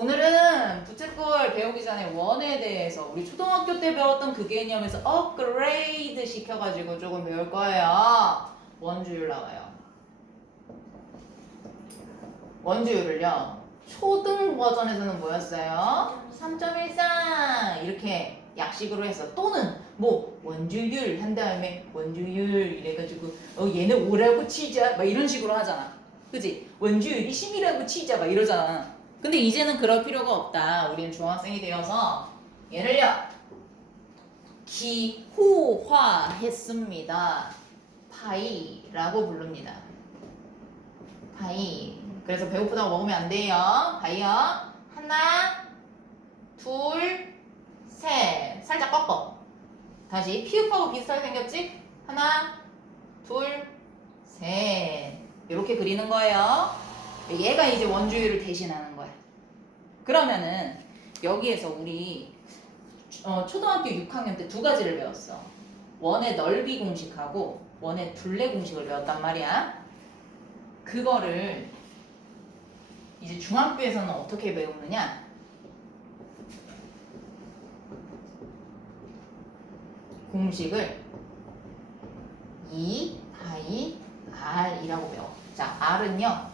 오늘은 부채꼴 배우기 전에 원에 대해서 우리 초등학교 때 배웠던 그 개념에서 업그레이드 시켜가지고 조금 배울 거예요. 원주율 나와요. 원주율을요. 초등 버전에서는 뭐였어요? 3.14 이렇게 약식으로 해서 또는 뭐 원주율 한 다음에 원주율 이래가지고 어 얘는 5라고 치자 막 이런 식으로 하잖아. 그지? 원주율이 10이라고 치자 막 이러잖아. 근데 이제는 그럴 필요가 없다. 우리는 중학생이 되어서 얘를요 기호화했습니다. 파이라고 부릅니다. 파이. 그래서 배고프다고 먹으면 안 돼요. 파이요. 하나, 둘, 셋. 살짝 꺾어. 다시 피읍하고 비슷하게 생겼지? 하나, 둘, 셋. 이렇게 그리는 거예요. 얘가 이제 원주율을 대신하는. 그러면은 여기에서 우리 어, 초등학교 6학년 때 두 가지를 배웠어. 원의 넓이 공식하고 원의 둘레 공식을 배웠단 말이야. 그거를 이제 중학교에서는 어떻게 배우느냐? 공식을 2 바이 R이라고 배워. 자, R은요.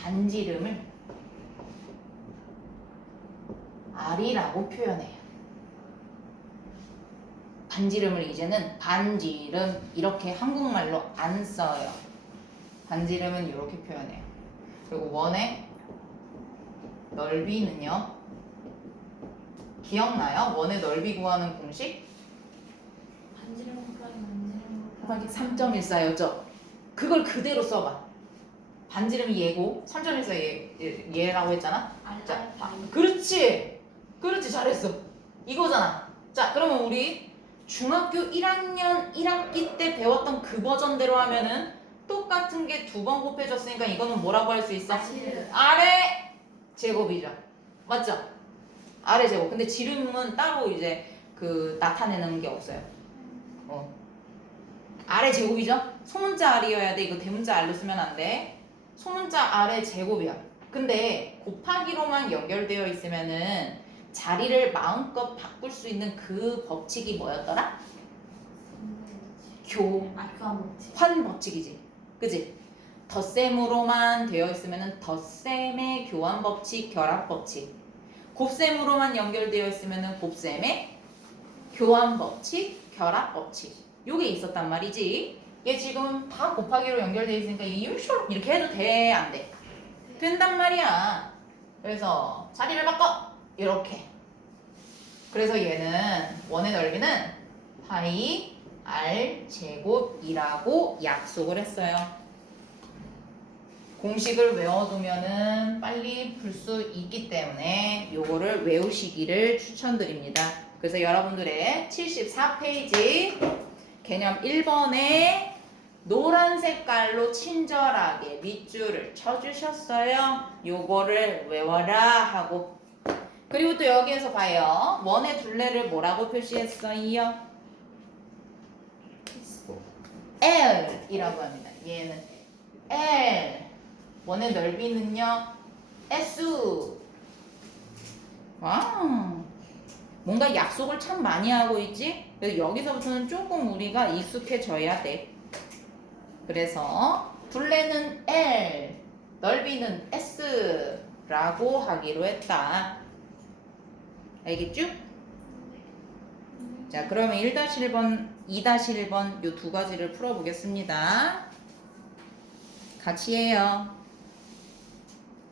반지름을 R이라고 표현해요. 반지름을 이제는 반지름 이렇게 한국말로 안 써요. 반지름은 이렇게 표현해요. 그리고 원의 넓이는요. 기억나요? 원의 넓이 구하는 공식? 반지름 곱하기 반지름 곱하기 3.14였죠. 그걸 그대로 써봐. 반지름이 얘고 3.14 얘, 얘, 얘라고 했잖아. 자, 아, 그렇지. 그렇지. 잘했어. 이거잖아. 자, 그러면 우리 중학교 1학년 1학기 때 배웠던 그 버전대로 하면은 똑같은 게 두 번 곱해졌으니까 이거는 뭐라고 할 수 있어? 아래. 제곱이죠. 맞죠? 아래 제곱. 근데 지름은 따로 이제 그 나타내는 게 없어요. 어. 아래 제곱이죠? 소문자 R이어야 돼. 이거 대문자 R로 쓰면 안 돼. 소문자 아래 제곱이야. 근데 곱하기로만 연결되어 있으면은 자리를 마음껏 바꿀 수 있는 그 법칙이 뭐였더라? 교환 아 교환 못지 법칙이지. 그지? 덧셈으로만 되어 있으면은 덧셈의 교환 법칙, 결합 법칙. 곱셈으로만 연결되어 있으면은 곱셈의 교환 법칙, 결합 법칙. 요게 있었단 말이지. 얘 지금 다 곱하기로 연결되어 있으니까 이렇게 해도 돼, 안 돼? 된단 말이야. 그래서 자리를 바꿔. 이렇게. 그래서 얘는 원의 넓이는 파이 r 제곱이라고 약속을 했어요. 공식을 외워두면은 빨리 풀 수 있기 때문에 요거를 외우시기를 추천드립니다. 그래서 여러분들의 74페이지 개념 1번에 노란 색깔로 친절하게 밑줄을 쳐주셨어요. 요거를 외워라 하고 그리고 또 여기에서 봐요. 원의 둘레를 뭐라고 표시했어요? L이라고 합니다. 얘는 L. 원의 넓이는요? S. 와. 뭔가 약속을 참 많이 하고 있지? 그래서 여기서부터는 조금 우리가 익숙해져야 돼. 그래서 둘레는 L, 넓이는 S라고 하기로 했다. 알겠죠? 자, 그러면 1-1번, 2-1번 요 두 가지를 풀어보겠습니다. 같이 해요.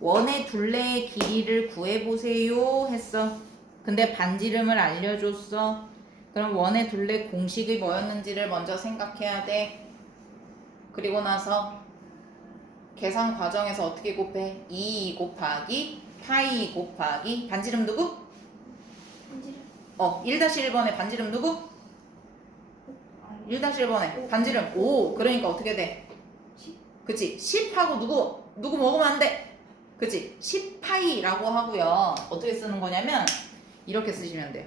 원의 둘레의 길이를 구해보세요 했어. 근데 반지름을 알려줬어. 그럼 원의 둘레 공식이 뭐였는지를 먼저 생각해야 돼. 그리고 나서 계산 과정에서 어떻게 곱해? 2 곱하기 파이 곱하기 반지름 누구? 어, 1-1번에 반지름 누구? 아, 1-1번에 반지름 5. 그러니까 어떻게 돼? 그치? 10하고 누구? 누구 먹으면 안 돼? 그치? 10파이라고 하고요. 어떻게 쓰는 거냐면 이렇게 쓰시면 돼요.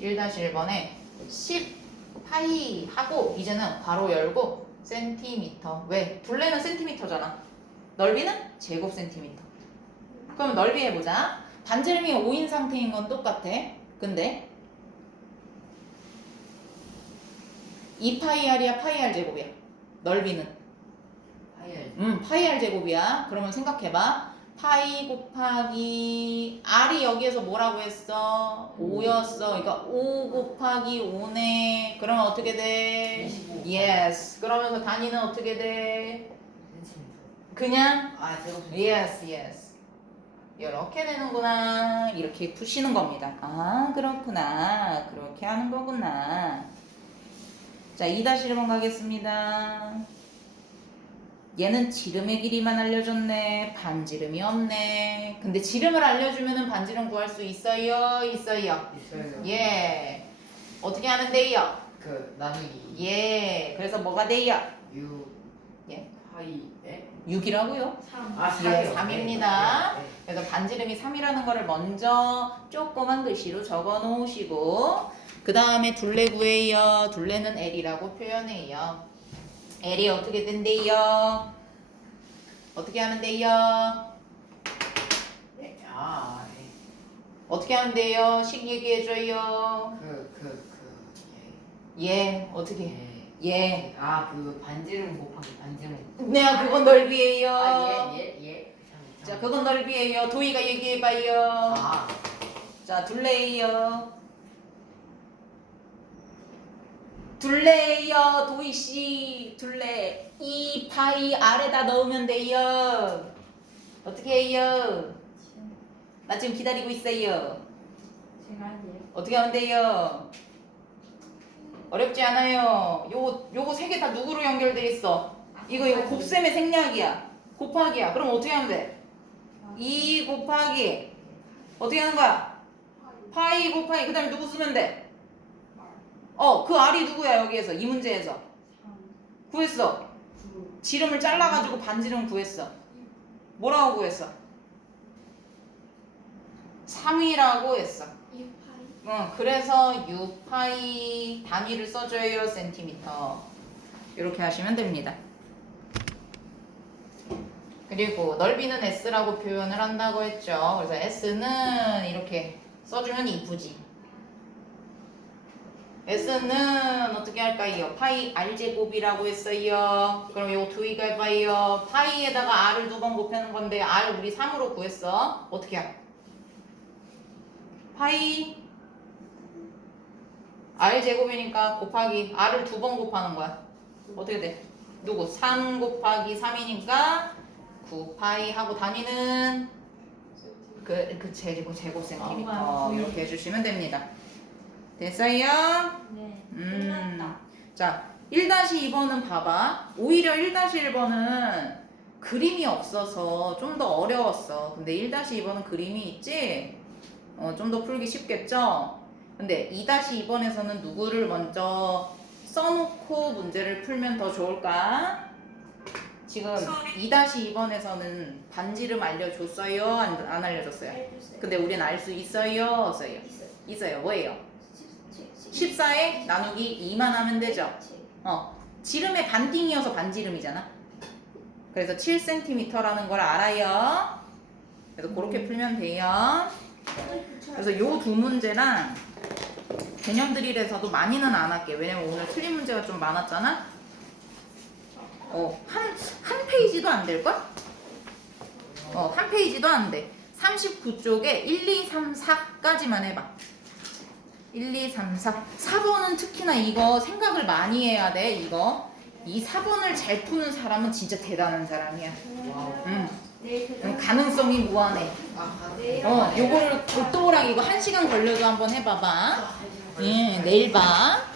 1-1번에 10파이 하고 이제는 괄호 열고 센티미터. 왜? 둘레는 센티미터잖아. 넓이는 제곱 센티미터. 그럼 넓이 해보자. 반지름이 5인 상태인 건 똑같아. 근데 2파이 r이야 파이 r 제곱이야. 넓이는 하이알 음 파이 r 제곱이야. 그러면 생각해봐. 파이 곱하기 r이 여기에서 뭐라고 했어? 5였어. 그러니까 5 곱하기 5네. 그러면 어떻게 돼? 25 Yes. 그러면서 단위는 어떻게 돼? 센티미터 그냥 아 제곱 Yes, yes. 이렇게 되는구나. 이렇게 푸시는 겁니다. 아, 그렇구나. 그렇게 하는 거구나. 자, 2-1번 가겠습니다. 얘는 지름의 길이만 알려줬네. 반지름이 없네. 근데 지름을 알려주면 반지름 구할 수 있어요? 있어요. 있어요 예. 어떻게 하면 돼요? 그 나누기 예. 그래서 뭐가 돼요? 유 예. 하이 에? 6이라고요? 3 아 예, 삼이요. 삼입니다. 네, 네, 그래서 반지름이 3이라는 거를 먼저 조그만 글씨로 적어 놓으시고 그 다음에 둘레 구해요. 둘레는 L이라고 표현해요. L이 어떻게 된대요? 어떻게 하면 돼요? 네. 네. 아 네. 어떻게 하면 돼요? 식 얘기해줘요. 그, 그, 그, 예, 어떻게? 예. 예. 예. 아, 그 반지름 곱하기 반지름. 네, 그건 넓이에요. 아, 예, 예, 예. 참, 자, 참. 그건 넓이에요. 도희가 얘기해봐요. 아, 자, 둘레예요. 둘레예요, 도희 씨. 둘레. 이 파이 아래다 넣으면 돼요. 어떻게 해요? 나 지금 기다리고 있어요. 제가 할게요 어떻게 하면 돼요? 어렵지 않아요. 요거 요거 세 개 다 누구로 연결돼 있어? 이거 이거 곱셈의 생략이야. 곱하기야. 그럼 어떻게 하면 돼? 2 곱하기 어떻게 하는 거야? 파이 곱하기 그다음에 누구 쓰면 돼? 어, 그 R이 누구야 여기에서 이 문제에서 구했어. 지름을 잘라가지고 반지름 구했어. 뭐라고 구했어? 3이라고 했어. 2파이 어, 그래서 6파이 단위를 써줘요 센티미터. 이렇게 하시면 됩니다. 그리고 넓이는 S라고 표현을 한다고 했죠. 그래서 S는 이렇게 써주면 이쁘지. S는 어떻게 할까요? 파이 R제곱이라고 했어요. 그럼 이거 두이가 해봐요. 파이에다가 R을 두 번 곱하는 건데 R 우리 3으로 구했어. 어떻게 할? 파이 R 제곱이니까 곱하기 R을 두 번 곱하는 거야. 어떻게 돼? 누구? 3 곱하기 3이니까 9파이 하고 단위는 그, 그 제곱 제곱 센티미터 아, 이렇게 해주시면 됩니다. 됐어요? 네 음. 자, 1-2번은 봐봐. 오히려 1-1번은 그림이 없어서 좀 더 어려웠어. 근데 1-2번은 그림이 있지? 어, 좀 더 풀기 쉽겠죠? 근데 2-2번에서는 누구를 먼저 써놓고 문제를 풀면 더 좋을까? 지금 2-2번에서는 반지름 알려줬어요? 안, 안 알려줬어요? 근데 우린 알 수 있어요? 없어요? 있어요 있어요. 뭐예요? 17 14에 나누기 2만 하면 되죠? 어, 지름의 반띵이어서 반지름이잖아. 그래서 7cm라는 걸 알아요. 그래서 그렇게 풀면 돼요. 그래서 요 두 문제랑 개념 드릴에서도 많이는 안 할게. 왜냐면 오늘 틀린 문제가 좀 많았잖아. 어, 한, 한 페이지도 안 될걸? 어, 한 페이지도 안 돼. 39쪽에 1, 2, 3, 4까지만 해봐. 1, 2, 3, 4. 4번은 특히나 이거 생각을 많이 해야 돼, 이거. 이 4번을 잘 푸는 사람은 진짜 대단한 사람이야. 응. 네 응, 가능성이 무한해. 아, 네. 어, 요거를 골동이랑 이거 한 시간 걸려도 한번 해봐봐. 예, 내일 봐.